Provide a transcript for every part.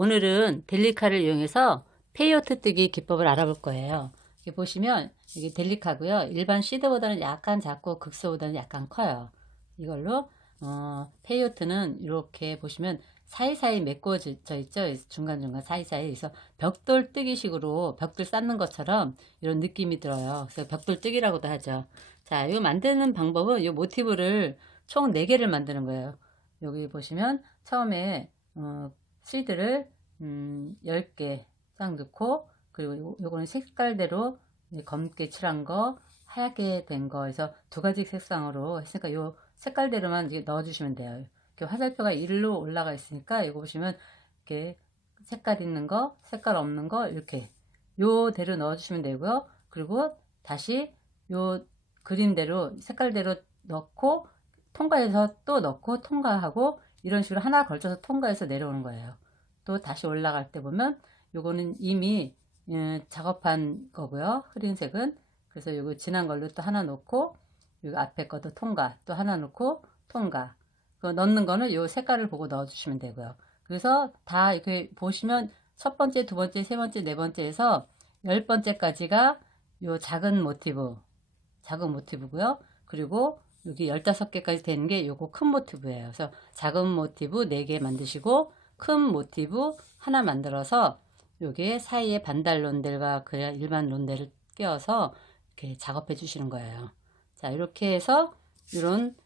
오늘은 델리카를 이용해서 페이오트 뜨기 기법을 알아볼 거예요. 여기 보시면 이게 델리카고요. 일반 시드보다는 약간 작고 극소보다는 약간 커요. 이걸로 페이오트는 이렇게 보시면 사이사이 메꿔져 있죠. 중간중간 사이사이. 그래서 벽돌 뜨기식으로 벽돌 쌓는 것처럼 이런 느낌이 들어요. 그래서 벽돌 뜨기라고도 하죠. 자, 이거 만드는 방법은 이 모티브를 총 4개를 만드는 거예요. 여기 보시면 처음에 시드를 10개 딱 넣고, 그리고 요거는 색깔대로 검게 칠한 거, 하얗게 된 거에서 2가지 색상으로 했으니까 요 색깔대로만 이제 넣어주시면 돼요. 이렇게 화살표가 일로 올라가 있으니까 이거 보시면 이렇게 색깔 있는 거, 색깔 없는 거 이렇게 요대로 넣어주시면 되고요. 그리고 다시 요 그림대로 색깔대로 넣고 통과해서 또 넣고 통과하고 이런 식으로 하나 걸쳐서 통과해서 내려오는 거예요. 또 다시 올라갈 때 보면 요거는 이미 작업한 거고요. 흐린 색은. 그래서 요거 진한 걸로 또 하나 놓고 요 앞에 것도 통과, 또 하나 놓고 통과. 그 넣는 거는 요 색깔을 보고 넣어 주시면 되고요. 그래서 다 이렇게 보시면 첫 번째, 두 번째, 세 번째, 네 번째에서 10번째까지가 요 작은 모티브고요. 그리고 여기 15개까지 되는 게 요거 큰 모티브예요. 그래서 작은 모티브 4개 만드시고 큰 모티브 하나 만들어서 요게 사이에 반달 론델과 그냥 일반 론델을 끼워서 이렇게 작업해 주시는 거예요. 자, 이렇게 해서 이런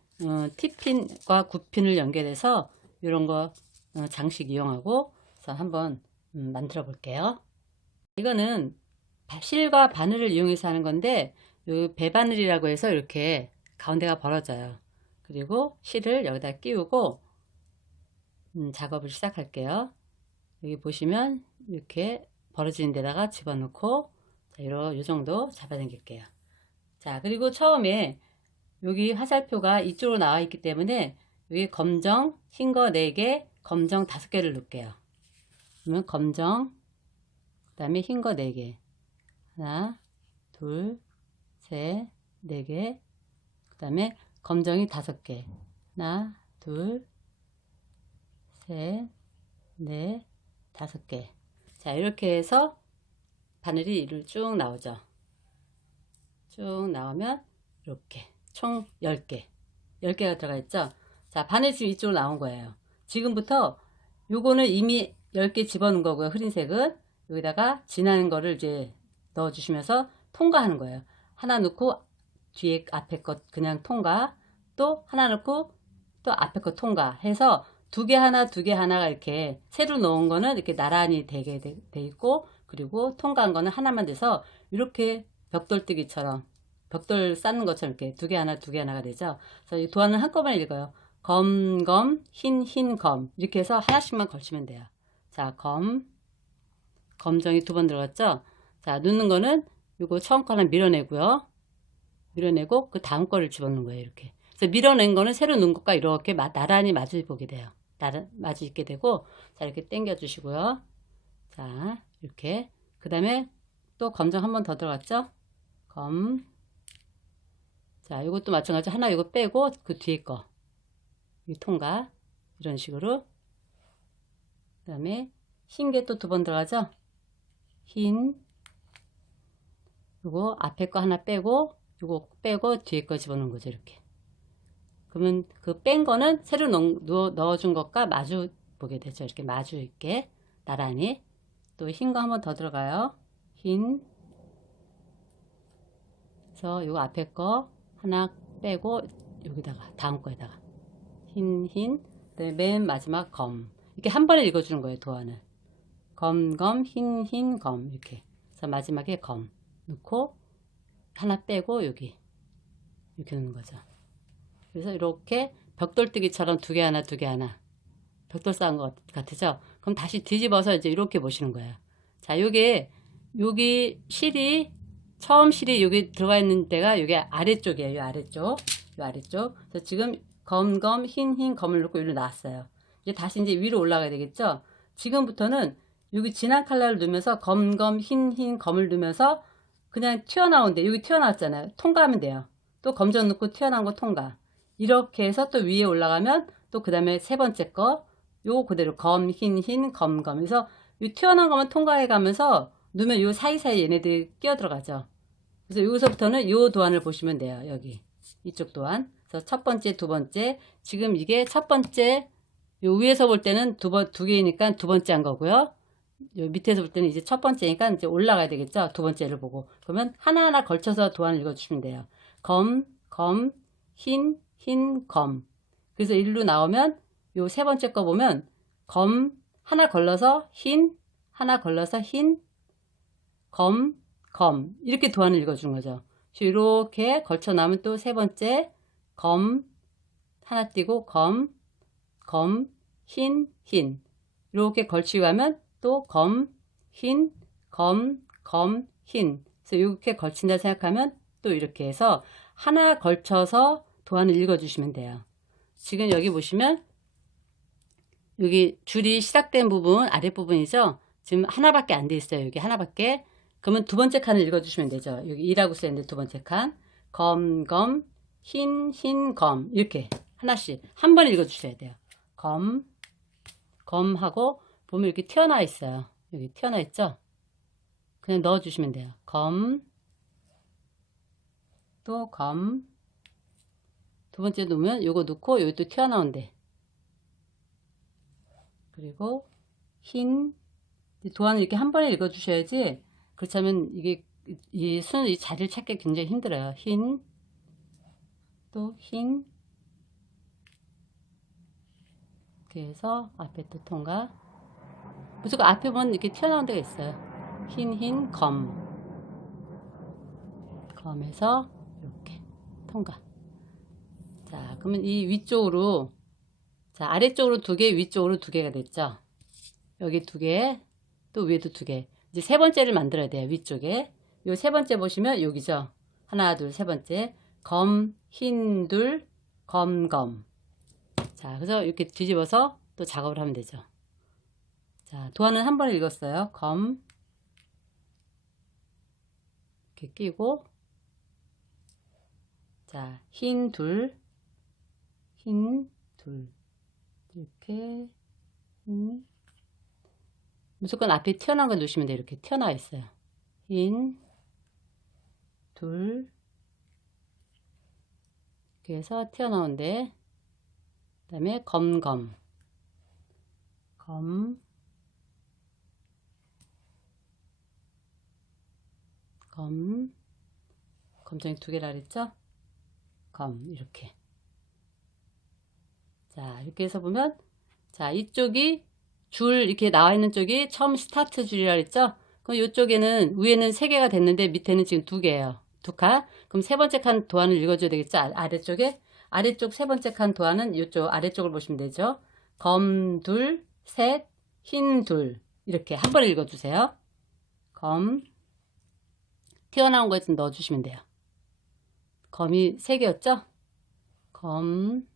T핀과 9핀을 연결해서 이런 거 장식 이용하고 그래서 한번 만들어 볼게요. 이거는 실과 바늘을 이용해서 하는 건데 요 배바늘이라고 해서 이렇게 가운데가 벌어져요. 그리고 실을 여기다 끼우고 작업을 시작할게요. 여기 보시면 이렇게 벌어지는 데다가 집어넣고 자, 요 정도 잡아당길게요. 자, 그리고 처음에 여기 화살표가 이쪽으로 나와 있기 때문에 여기 검정 흰 거 4개, 검정 5개를 넣을게요. 그러면 검정, 그 다음에 흰 거 4개. 하나, 둘, 셋, 4개. 그 다음에 검정이 5개. 하나, 둘, 셋, 넷, 5개. 자, 이렇게 해서 바늘이 이를 쭉 나오죠. 쭉 나오면 이렇게 총 10개. 10개가 들어가 있죠. 자, 바늘 지금 이쪽으로 나온 거예요. 지금부터 요거는 이미 10개 집어넣은 거고요. 흐린색은 여기다가 진한 거를 이제 넣어주시면서 통과하는 거예요. 하나 넣고 뒤에 앞에 것 그냥 통과, 또 하나 넣고 또 앞에 것 통과 해서 2개 하나 2개 하나가 이렇게 새로 넣은 거는 이렇게 나란히 되게 돼 있고, 그리고 통과한 거는 하나만 돼서 이렇게 벽돌뜨기처럼 벽돌 쌓는 것처럼 이렇게 2개 하나 2개 하나가 되죠. 그래서 이 도안은 한꺼번에 읽어요. 검, 흰, 검 이렇게 해서 하나씩만 걸치면 돼요. 자, 검정이 2번 들어갔죠. 자, 넣는 거는 이거 처음 거는 밀어내고요. 밀어내고 그 다음 거를 집어넣는 거예요. 이렇게. 그래서 밀어낸 거는 새로 넣은 것과 이렇게 나란히 마주 보게 돼요. 마주 있게 되고, 자, 이렇게 당겨 주시고요. 자, 이렇게. 그 다음에 또 검정 한 번 더 들어갔죠. 자, 이것도 마찬가지로 하나 이거 빼고 그 뒤에 거. 이 통과. 이런 식으로. 그 다음에 흰 게 또 2번 들어가죠. 흰. 요거 앞에 거 하나 빼고 요거 빼고 뒤에 거 집어넣는 거죠. 이렇게. 그러면 그 뺀 거는 새로 넣어준 것과 마주 보게 되죠. 이렇게 마주 있게 나란히. 또 흰 거 한 번 더 들어가요. 흰. 그래서 요거 앞에 거 하나 빼고 여기다가 다음 거에다가 흰, 그다음에 맨 마지막 검. 이렇게 한 번에 읽어주는 거예요. 도안을. 검, 흰, 검 이렇게. 그래서 마지막에 검 넣고 하나 빼고 여기 이렇게 넣는 거죠. 그래서 이렇게 벽돌뜨기처럼 2개 하나 2개 하나 벽돌 쌓은 것 같으죠. 그럼 다시 뒤집어서 이제 이렇게 보시는 거예요. 자, 여기 실이 처음 실이 여기 들어가 있는 데가 여기 아래쪽이에요. 요 아래쪽. 그래서 지금 검, 흰, 검을 넣고 여기로 나왔어요. 이제 다시 이제 위로 올라가야 되겠죠. 지금부터는 여기 진한 컬러를 넣으면서 검, 흰, 검을 넣으면서 그냥 튀어나온데 여기 튀어나왔잖아요. 통과하면 돼요. 또 검정 넣고 튀어나온 거 통과. 이렇게 해서 또 위에 올라가면 또 그 다음에 3번째 거 요거 그대로 검, 흰, 흰, 검, 검. 그래서 이 튀어나온 것만 통과해 가면서 누면 요 사이사이 얘네들이 끼어 들어가죠. 그래서 여기서부터는 요 도안을 보시면 돼요. 여기. 이쪽 도안. 그래서 첫 번째, 두 번째. 지금 이게 첫 번째, 요 위에서 볼 때는 두 개니까 두 번째 한 거고요. 요 밑에서 볼 때는 이제 첫 번째니까 이제 올라가야 되겠죠. 두 번째를 보고. 그러면 하나하나 걸쳐서 도안을 읽어주시면 돼요. 검, 검, 흰, 흰, 검. 그래서 일로 나오면 요 세 번째 거 보면 검, 하나 걸러서 흰, 하나 걸러서 흰, 검, 검. 이렇게 도안을 읽어주는 거죠. 이렇게 걸쳐 나오면 또 세 번째 검, 하나 띄고 검, 검, 흰, 흰. 이렇게 걸치고 가면 또 검, 흰, 검, 검, 흰. 그래서 이렇게 걸친다 생각하면 또 이렇게 해서 하나 걸쳐서 도안을 읽어주시면 돼요. 지금 여기 보시면 여기 줄이 시작된 부분 아랫부분이죠. 지금 하나밖에 안 돼 있어요. 여기 하나밖에. 그러면 두 번째 칸을 읽어주시면 되죠. 여기 2라고 써있는데 두 번째 칸. 검, 검, 흰, 흰, 검. 이렇게 하나씩 한 번에 읽어주셔야 돼요. 검, 검 하고 보면 이렇게 튀어나와 있어요. 여기 튀어나와 있죠? 그냥 넣어주시면 돼요. 검, 또 검. 두 번째 놓으면 요거 넣고 여기 또 튀어나온대. 그리고 흰. 도안을 이렇게 한 번에 읽어주셔야지. 그렇다면 이게 이 자리를 찾기 굉장히 힘들어요. 흰, 또 흰. 그래서 앞에 또 통과. 무조건 앞에 보면 이렇게 튀어나온 데가 있어요. 흰, 흰, 검. 검에서 이렇게 통과. 자, 그러면 이 위쪽으로, 자, 아래쪽으로 두 개, 위쪽으로 두 개가 됐죠. 여기 두 개, 또 위에도 두 개. 이제 세 번째를 만들어야 돼요. 위쪽에. 요 세 번째 보시면 여기죠. 하나, 둘, 세 번째. 검, 흰, 둘, 검, 검. 자, 그래서 이렇게 뒤집어서 또 작업을 하면 되죠. 자, 도안은 한 번 읽었어요. 검. 이렇게 끼고. 자, 흰, 둘. 흰, 둘. 이렇게. 무조건 앞에 튀어나온 거 놓으시면 돼요. 이렇게 튀어나와 있어요. 흰, 둘. 이렇게 해서 튀어나온데, 그 다음에 검, 검. 검, 검. 검정이 두 개라 그랬죠? 검, 이렇게. 자, 이렇게 해서 보면, 자, 이쪽이 줄 이렇게 나와 있는 쪽이 처음 스타트 줄이라 그랬죠? 그럼 이쪽에는 위에는 세 개가 됐는데 밑에는 지금 두 개예요. 두 칸. 그럼 세 번째 칸 도안을 읽어줘야 되겠죠? 아래쪽에. 아래쪽 세 번째 칸 도안은 이쪽 아래쪽을 보시면 되죠. 검 둘, 셋, 흰 둘. 이렇게 한 번에 읽어주세요. 검. 튀어나온 거에 좀 넣어주시면 돼요. 검이 세 개였죠? 검.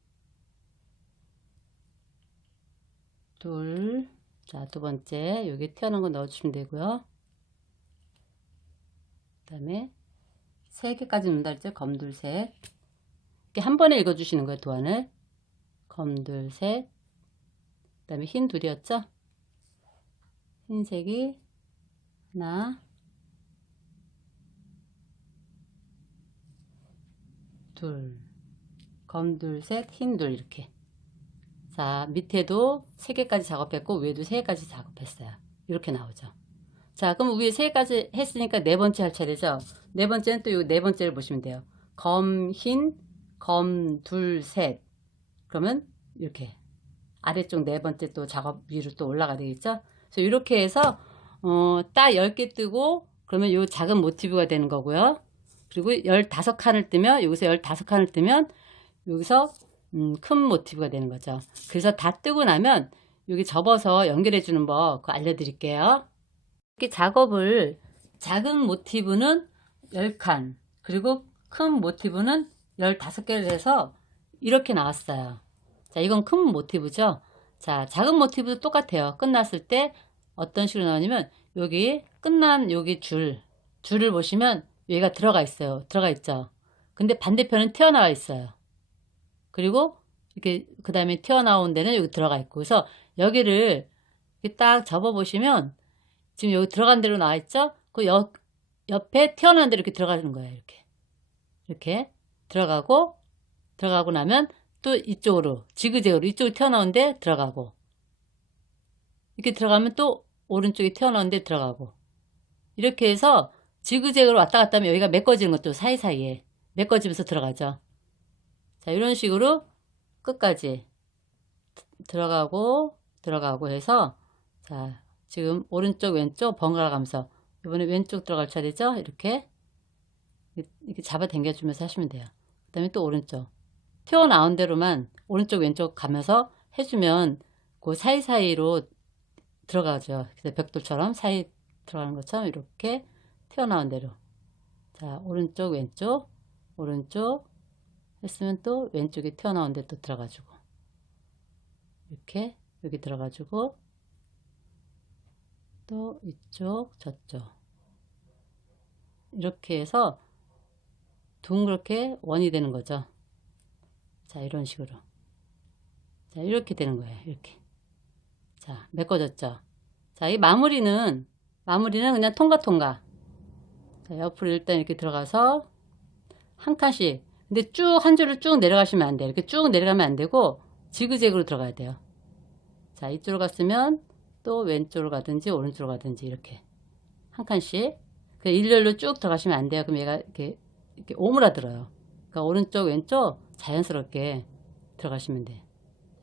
둘. 자, 두 번째. 여기 튀어나온 거 넣어주시면 되고요. 그 다음에 세 개까지 넣는다 했죠? 검, 둘, 셋. 이렇게 한 번에 읽어주시는 거예요, 도안을. 검, 둘, 셋. 그 다음에 흰 둘이었죠? 흰색이 하나, 둘. 검, 둘, 셋, 흰 둘. 이렇게. 자, 밑에도 3개까지 작업했고 위에도 3개까지 작업했어요. 이렇게 나오죠. 자, 그럼 위에 3개까지 했으니까 네 번째 할 차례죠. 네 번째는 또 이 네 번째를 보시면 돼요. 검, 흰, 검, 둘, 셋. 그러면 이렇게 아래쪽 네 번째 또 작업 위로 또 올라가야 되겠죠. 그래서 이렇게 해서 딱 10개 뜨고 그러면 요 작은 모티브가 되는 거고요. 그리고 15칸을 뜨면 여기서 15칸을 뜨면 여기서 큰 모티브가 되는 거죠. 그래서 다 뜨고 나면 여기 접어서 연결해 주는 법 그거 알려드릴게요. 이렇게 작업을 작은 모티브는 10칸 그리고 큰 모티브는 15개를 해서 이렇게 나왔어요. 자, 이건 큰 모티브죠. 자, 작은 모티브도 똑같아요. 끝났을 때 어떤 식으로 나오냐면 여기 끝난 여기 줄을 보시면 여기가 들어가 있어요. 들어가 있죠. 근데 반대편은 튀어나와 있어요. 그리고 이렇게 그 다음에 튀어나온 데는 여기 들어가 있고 그래서 여기를 이렇게 딱 접어보시면 지금 여기 들어간 대로 나와 있죠? 그 옆에 튀어나온 대로 이렇게 들어가는 거예요. 이렇게 들어가고 나면 또 이쪽으로 지그재그로 이쪽으로 튀어나온 데 들어가고, 이렇게 들어가면 또 오른쪽에 튀어나온 데 들어가고, 이렇게 해서 지그재그로 왔다 갔다 하면 여기가 메꿔지는 것도 사이사이에 메꿔지면서 들어가죠. 자, 이런 식으로 끝까지 들어가고 해서, 자, 지금 오른쪽 왼쪽 번갈아 가면서 이번에 왼쪽 들어갈 차례죠. 이렇게 잡아 당겨주면서 하시면 돼요. 그 다음에 또 오른쪽 튀어나온 대로만 오른쪽 왼쪽 가면서 해주면 그 사이사이로 들어가죠. 그래서 벽돌처럼 사이 들어가는 것처럼 이렇게 튀어나온 대로, 자, 오른쪽 왼쪽 했으면 또 왼쪽에 튀어나온 데 또 들어가지고, 이렇게 여기 들어가지고 또 이쪽 저쪽 이렇게 해서 둥그렇게 원이 되는 거죠. 자, 이런 식으로, 자, 이렇게 되는 거예요. 이렇게. 자, 메꿔졌죠. 자, 이 마무리는 그냥 통과. 자, 옆으로 일단 이렇게 들어가서 한 칸씩, 근데 쭉 한 줄을 쭉 내려가시면 안 돼요. 이렇게 쭉 내려가면 안 되고 지그재그로 들어가야 돼요. 자, 이쪽으로 갔으면 또 왼쪽으로 가든지 오른쪽으로 가든지 이렇게 한 칸씩, 그 일렬로 쭉 들어가시면 안 돼요. 그럼 얘가 이렇게 오므라들어요. 그러니까 오른쪽 왼쪽 자연스럽게 들어가시면 돼요.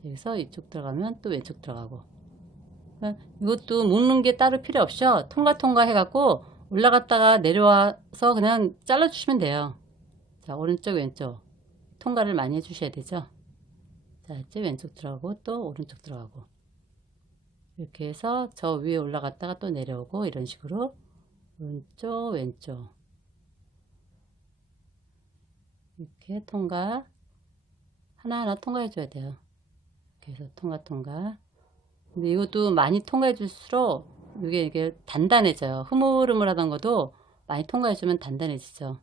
여기서 이쪽 들어가면 또 왼쪽 들어가고, 이것도 묶는 게 따로 필요 없죠. 통과 해갖고 올라갔다가 내려와서 그냥 잘라주시면 돼요. 자, 오른쪽 왼쪽 통과를 많이 해주셔야 되죠. 자, 이제 왼쪽 들어가고 또 오른쪽 들어가고, 이렇게 해서 저 위에 올라갔다가 또 내려오고, 이런 식으로 오른쪽 왼쪽 이렇게 통과 하나하나 통과해 줘야 돼요. 이렇게 해서 통과. 근데 이것도 많이 통과해 줄수록 이게 단단해져요. 흐물흐물하던 것도 많이 통과해 주면 단단해지죠.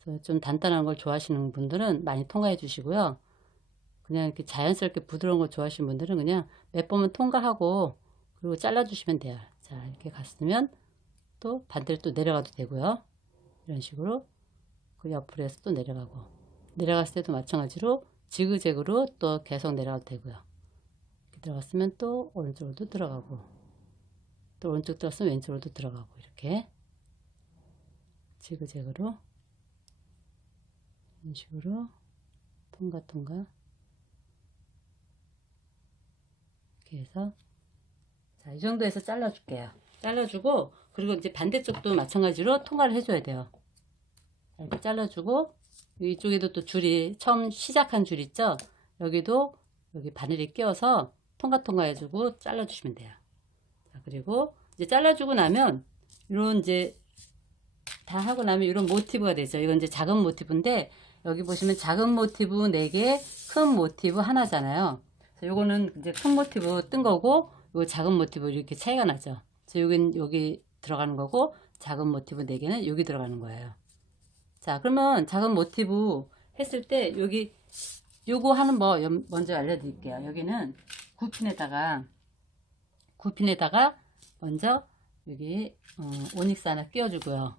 그래서 좀 단단한 걸 좋아하시는 분들은 많이 통과해 주시고요. 그냥 이렇게 자연스럽게 부드러운 걸 좋아하시는 분들은 그냥 몇 번만 통과하고 그리고 잘라 주시면 돼요. 자, 이렇게 갔으면 또 반대로 또 내려가도 되고요. 이런 식으로 그 옆으로 해서 또 내려갔을 때도 마찬가지로 지그재그로 또 계속 내려가도 되고요. 이렇게 들어갔으면 또 오른쪽으로도 들어가고, 또 오른쪽 들어갔으면 왼쪽으로도 들어가고, 이렇게 지그재그로 이런 식으로 통과 이렇게 해서, 자, 이 정도에서 잘라줄게요. 잘라주고, 그리고 이제 반대쪽도 마찬가지로 통과를 해줘야 돼요. 이렇게 잘라주고, 이쪽에도 또 줄이 처음 시작한 줄 있죠? 여기도 여기 바늘이 끼워서 통과 해주고 잘라주시면 돼요. 자, 그리고 이제 잘라주고 나면 이런 이제 다 하고 나면 이런 모티브가 되죠. 이건 이제 작은 모티브인데, 여기 보시면 작은 모티브 4개, 큰 모티브 하나잖아요. 요거는 이제 큰 모티브 뜬 거고, 요 작은 모티브 이렇게 차이가 나죠. 그래서 여긴 여기 들어가는 거고, 작은 모티브 4개는 여기 들어가는 거예요. 자, 그러면 작은 모티브 했을 때 여기 요거 하는 법 먼저 알려드릴게요. 여기는 굽핀에다가 먼저 여기 오닉스 하나 끼워주고요.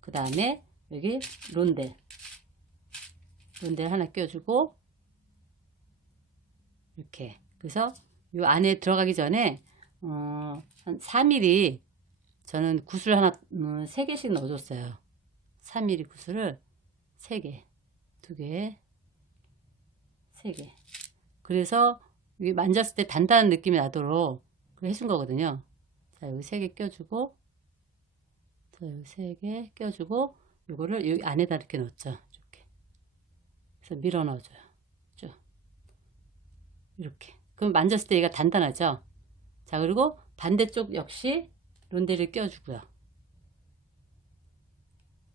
그 다음에 여기 론델 하나 끼워주고, 이렇게. 그래서 요 안에 들어가기 전에 한 4mm 저는 구슬 하나 3개씩 넣어줬어요. 3mm 구슬을 3개, 2개, 3개. 그래서 이게 만졌을 때 단단한 느낌이 나도록 해준 거거든요. 자, 여기 3개 껴주고, 자, 여기 3개 껴주고, 요거를 여기 안에다 이렇게 넣었죠. 이렇게. 그래서 밀어 넣어줘요. 쭉. 이렇게. 그럼 만졌을 때 얘가 단단하죠? 자, 그리고 반대쪽 역시 론데를 껴주고요.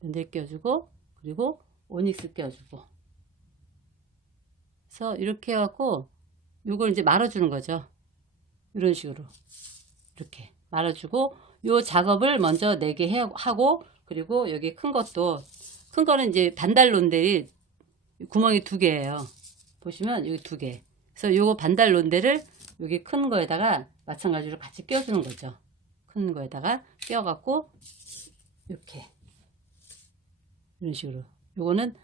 론데를 껴주고, 그리고 오닉스 껴주고. 그래서 이렇게 해갖고, 요걸 이제 말아주는 거죠. 이런 식으로. 이렇게 말아주고, 요 작업을 먼저 4개 하고, 그리고 여기 큰 거는 이제 반달 론델이 구멍이 2개예요. 보시면 여기 2개. 그래서 요거 반달 론데를 여기 큰 거에다가 마찬가지로 같이 껴주는 거죠. 큰 거에다가 껴갖고 이렇게 이런 식으로. 요거는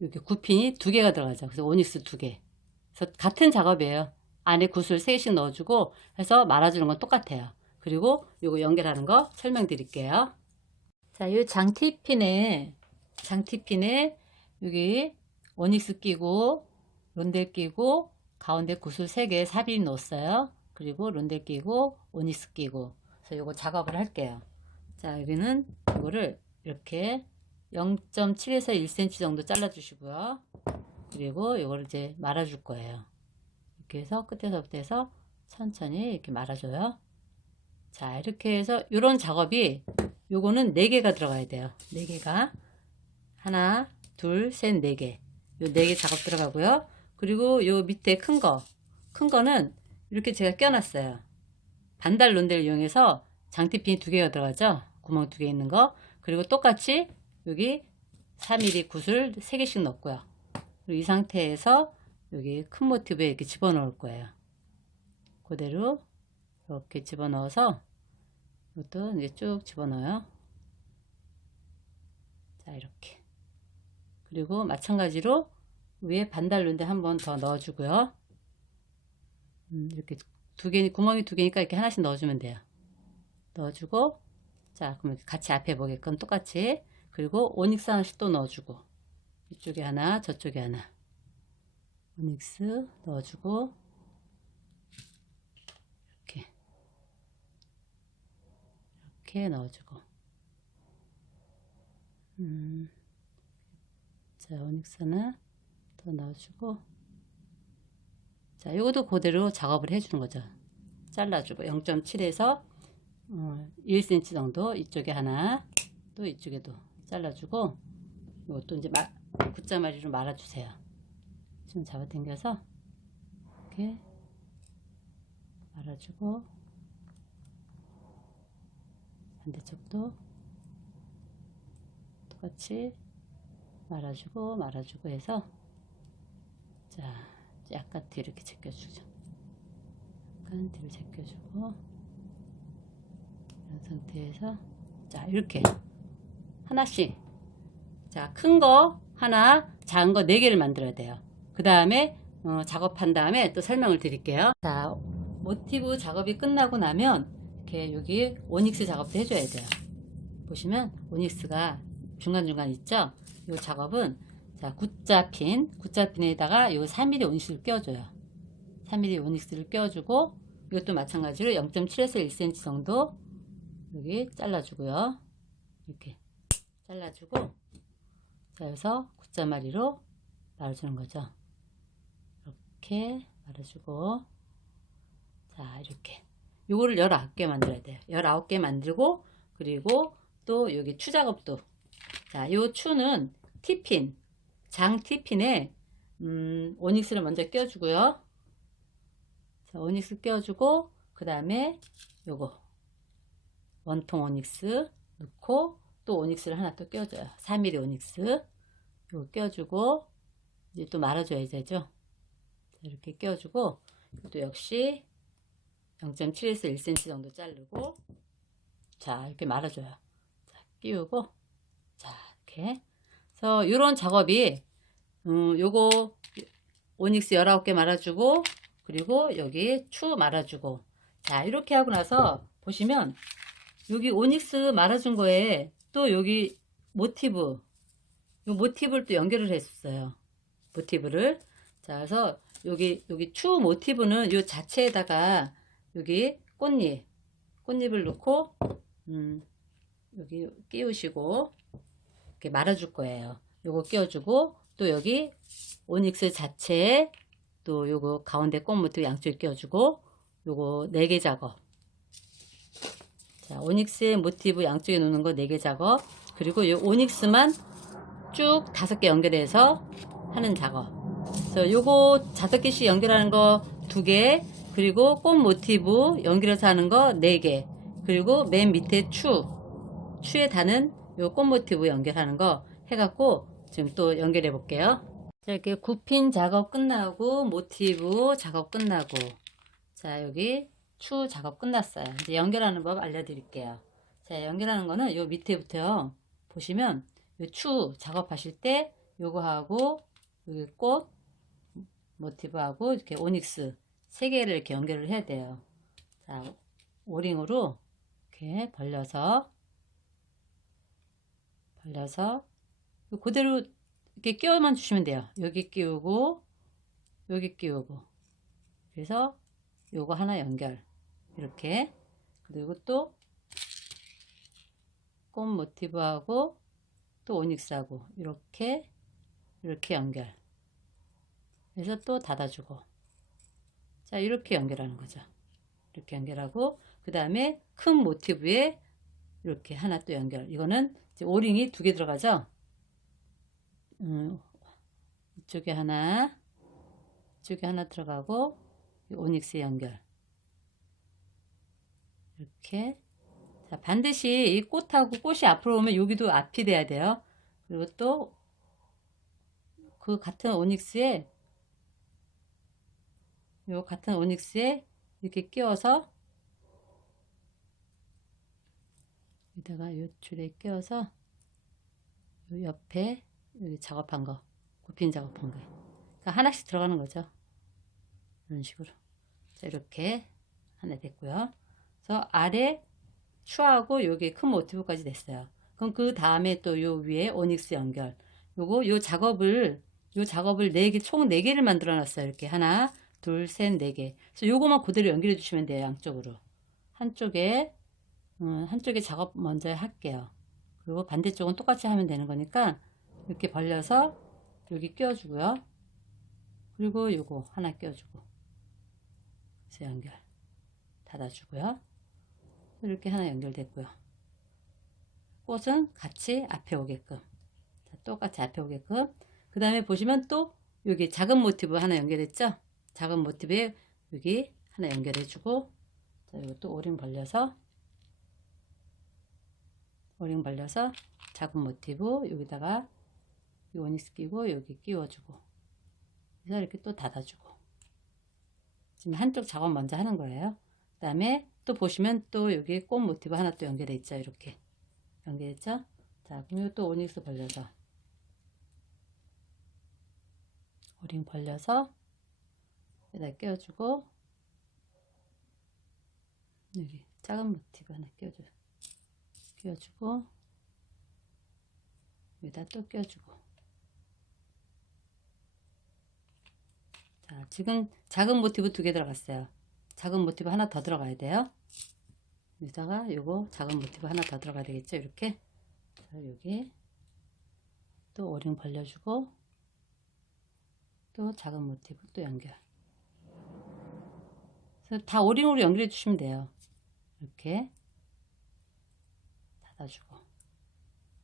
이렇게 구핀이 2개가 들어가죠. 그래서 오닉스 2개. 그래서 같은 작업이에요. 안에 굿을 3개씩 넣어주고 해서 말아주는 건 똑같아요. 그리고 요거 연결하는 거 설명드릴게요. 자, 요 장티핀에 여기 오닉스 끼고 론델 끼고 가운데 굿을 3개 삽입 넣었어요. 그리고 론델 끼고 오닉스 끼고. 그래서 요거 작업을 할게요. 자, 여기는 이거를 이렇게 0.7에서 1cm 정도 잘라 주시고요. 그리고 이거를 이제 말아 줄 거예요. 이렇게 해서 끝에서부터 해서 천천히 이렇게 말아줘요. 자, 이렇게 해서 이런 작업이 요거는 4개가 들어가야 돼요. 4개가 하나, 둘, 셋, 4개. 요 4개 작업 들어가고요. 그리고 요 밑에 큰 거는 이렇게 제가 껴놨어요. 반달 론데를 이용해서 장티핀이 2개가 들어가죠. 구멍 2개 있는 거. 그리고 똑같이 여기 4mm 굿을 3개씩 넣고요. 그리고 이 상태에서 여기 큰 모티브에 이렇게 집어넣을 거예요. 그대로 이렇게 집어넣어서 이것도 이제 쭉 집어넣어요. 자, 이렇게. 그리고 마찬가지로 위에 반달 론데 한 번 더 넣어주고요. 이렇게 구멍이 2개니까 이렇게 하나씩 넣어주면 돼요. 넣어주고, 자, 그럼 같이 앞에 보게끔 똑같이. 그리고 오닉스 하나씩 또 넣어주고, 이쪽에 하나, 저쪽에 하나. 오닉스 넣어주고, 이렇게 넣어주고. 자, 오닉스 하나 더 넣어주고. 자, 이것도 그대로 작업을 해주는 거죠. 잘라주고 0.7에서 1cm 정도 이쪽에 하나, 또 이쪽에도 잘라주고, 이것도 이제 굿자마리로 말아주세요. 지금 잡아당겨서 이렇게 말아주고, 반대쪽도 똑같이 말아주고 해서, 자, 약간 뒤로 이렇게 제껴주죠. 약간 뒤로 제껴주고, 이런 상태에서, 자, 이렇게 하나씩, 자, 큰 거 하나, 작은 거 4개를 만들어야 돼요. 그 다음에 작업한 다음에 또 설명을 드릴게요. 자, 모티브 작업이 끝나고 나면 이렇게 여기 오닉스 작업도 해줘야 돼요. 보시면 오닉스가 중간중간 있죠? 이 작업은, 자, 굿자핀에다가 요 3mm 오닉스를 껴줘요. 3mm 오닉스를 껴주고, 이것도 마찬가지로 0.7에서 1cm 정도 여기 잘라주고요. 이렇게 잘라주고, 자, 여기서 굿자마리로 말아주는 거죠. 이렇게 말아주고, 자, 이렇게. 요거를 19개 만들어야 돼요. 19개 만들고, 그리고 또 여기 추 작업도. 자, 요 추는 티핀, 장 티핀에 오닉스를 먼저 껴주고요. 자, 오닉스 껴주고, 그 다음에 요거 원통 오닉스 넣고, 또 오닉스를 하나 또 껴줘요. 3mm 오닉스 요거 껴주고, 이제 또 말아줘야 되죠. 자, 이렇게 껴주고, 또 역시 0.7에서 1cm 정도 자르고, 자, 이렇게 말아줘요. 자, 끼우고, 자, 이렇게. 그래서 요런 작업이 요거 오닉스 19개 말아주고, 그리고 여기 추 말아주고. 자, 이렇게 하고 나서 보시면 여기 오닉스 말아준 거에 또 여기 모티브, 요 모티브를 또 연결을 했어요. 모티브를. 자, 그래서 여기 추 모티브는 요 자체에다가 여기 꽃잎을 넣고 여기 끼우시고 이렇게 말아줄 거예요. 요거 끼워주고, 또 여기 오닉스 자체에 또 요거 가운데 꽃 모티브 양쪽에 끼워주고, 요거 4개 작업. 자, 오닉스의 모티브 양쪽에 놓는 거 4개 작업. 그리고 요 오닉스만 쭉 5개 연결해서 하는 작업. 그래서 요거 5개씩 연결하는 거 2개, 그리고 꽃 모티브 연결해서 하는 거 4개, 그리고 맨 밑에 추에 다는 요 꽃 모티브 연결하는 거 해갖고 지금 또 연결해 볼게요. 자, 이렇게 굽힌 작업 끝나고 모티브 작업 끝나고, 자, 여기 추 작업 끝났어요. 이제 연결하는 법 알려드릴게요. 자, 연결하는 거는 요 밑에부터요. 보시면 요 추 작업하실 때 요거하고 여기 꽃 모티브하고 이렇게 오닉스 세 개를 이렇게 연결을 해야 돼요. 자, 오링으로 이렇게 벌려서 그대로 이렇게 끼워만 주시면 돼요. 여기 끼우고 여기 끼우고, 그래서 요거 하나 연결 이렇게, 그리고 또 꽃 모티브하고 또 오닉스하고 이렇게 연결, 그래서 또 닫아주고, 자, 이렇게 연결하는 거죠. 이렇게 연결하고, 그 다음에 큰 모티브에 이렇게 하나 또 연결. 이거는 이제 오링이 두 개 들어가죠. 이쪽에 하나 들어가고, 오닉스 연결. 이렇게. 자, 반드시 이 꽃하고 꽃이 앞으로 오면 여기도 앞이 돼야 돼요. 그리고 또 그 같은 오닉스에 이렇게 끼워서 여기다가 요 줄에 끼워서 요 옆에 여기 작업한 거, 굽힌 작업한 거, 그러니까 하나씩 들어가는 거죠. 이런 식으로. 자, 이렇게 하나 됐고요. 그래서 아래 추하고 여기 큰 모티브까지 됐어요. 그럼 그 다음에 또 요 위에 오닉스 연결. 요 작업을 총 4개를 만들어 놨어요. 이렇게 하나, 둘, 셋, 4개. 그래서 요거만 그대로 연결해 주시면 돼요. 양쪽으로. 한쪽에 작업 먼저 할게요. 그리고 반대쪽은 똑같이 하면 되는 거니까 이렇게 벌려서 여기 끼워주고요. 그리고 요거 하나 끼워주고, 그래서 연결 닫아주고요. 이렇게 하나 연결됐고요. 꽃은 같이 앞에 오게끔, 자, 똑같이 앞에 오게끔. 그 다음에 보시면 또 여기 작은 모티브 하나 연결했죠. 작은 모티브에 여기 하나 연결해주고, 자, 이것도 오링 벌려서 작은 모티브 여기다가 이 오닉스 끼고 여기 끼워주고, 그래서 이렇게 또 닫아주고. 지금 한쪽 작업 먼저 하는 거예요. 그 다음에 또 보시면 또 여기 꽃 모티브 하나 또 연결돼 있죠. 이렇게 연결했죠. 자, 그럼 또 오닉스 벌려서 오링 벌려서 여기다 끼워주고, 여기 작은 모티브 하나 끼워주고 여기다 또 끼워주고. 자, 지금 작은 모티브 2개 들어갔어요. 작은 모티브 하나 더 들어가야 돼요. 여기다가 요거 작은 모티브 하나 더 들어가야 되겠죠. 이렇게. 자, 여기 또 오링 벌려주고 또 작은 모티브 또 연결. 그래서 다 오링으로 연결해 주시면 돼요. 이렇게 닫아주고.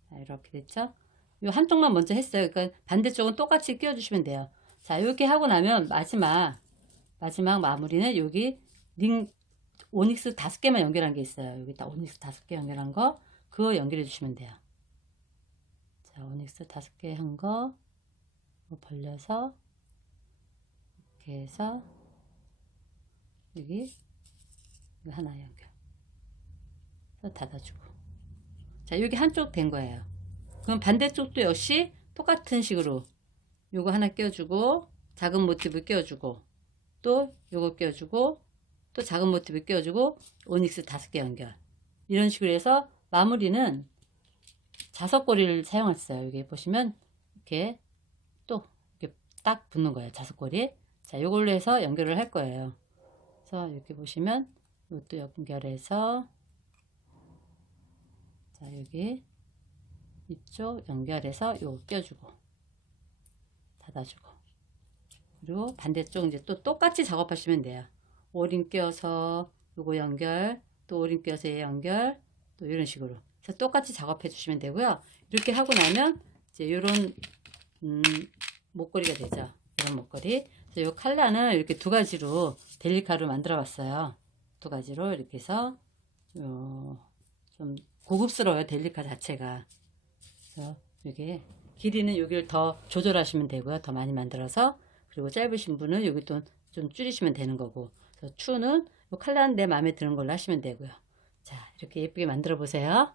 자, 이렇게 됐죠. 요 한쪽만 먼저 했어요. 그러니까 반대쪽은 똑같이 끼워 주시면 돼요. 자, 이렇게 하고 나면 마지막 마무리는 여기 오닉스 5개만 연결한 게 있어요. 여기 딱 오닉스 5개 연결한 거, 그거 연결해 주시면 돼요. 자, 오닉스 5개 한 거 벌려서 이렇게 해서 여기 하나 연결. 그래서 닫아주고. 자, 여기 한쪽 된 거예요. 그럼 반대쪽도 역시 똑같은 식으로 요거 하나 끼워주고, 작은 모티브 끼워주고, 또 요거 끼워주고, 또 작은 모티브 끼워주고, 오닉스 5개 연결. 이런 식으로 해서 마무리는 자석고리를 사용했어요. 여기 보시면 이렇게 또 이렇게 딱 붙는 거예요. 자석고리. 자, 요걸로 해서 연결을 할 거예요. 그래서 이렇게 보시면 이것도 연결해서, 자, 여기 이쪽 연결해서 요거 끼워주고 닫아주고, 그리고 반대쪽 이제 또 똑같이 작업하시면 돼요. 오링 끼워서 요거 연결, 또 오링 끼워서 얘 연결, 또 이런 식으로 그래서 똑같이 작업해 주시면 되고요. 이렇게 하고 나면 이제 요런 목걸이가 되죠. 이런 목걸이. 그래서 요 컬러는 이렇게 2가지로 델리카로 만들어 봤어요. 2가지로 이렇게 해서 좀 고급스러워요. 델리카 자체가. 그래서 이게 길이는 여기를 더 조절하시면 되고요. 더 많이 만들어서. 그리고 짧으신 분은 여기 또 좀 줄이시면 되는 거고. 그래서 추는 이 컬러는 내 마음에 드는 걸로 하시면 되고요. 자, 이렇게 예쁘게 만들어 보세요.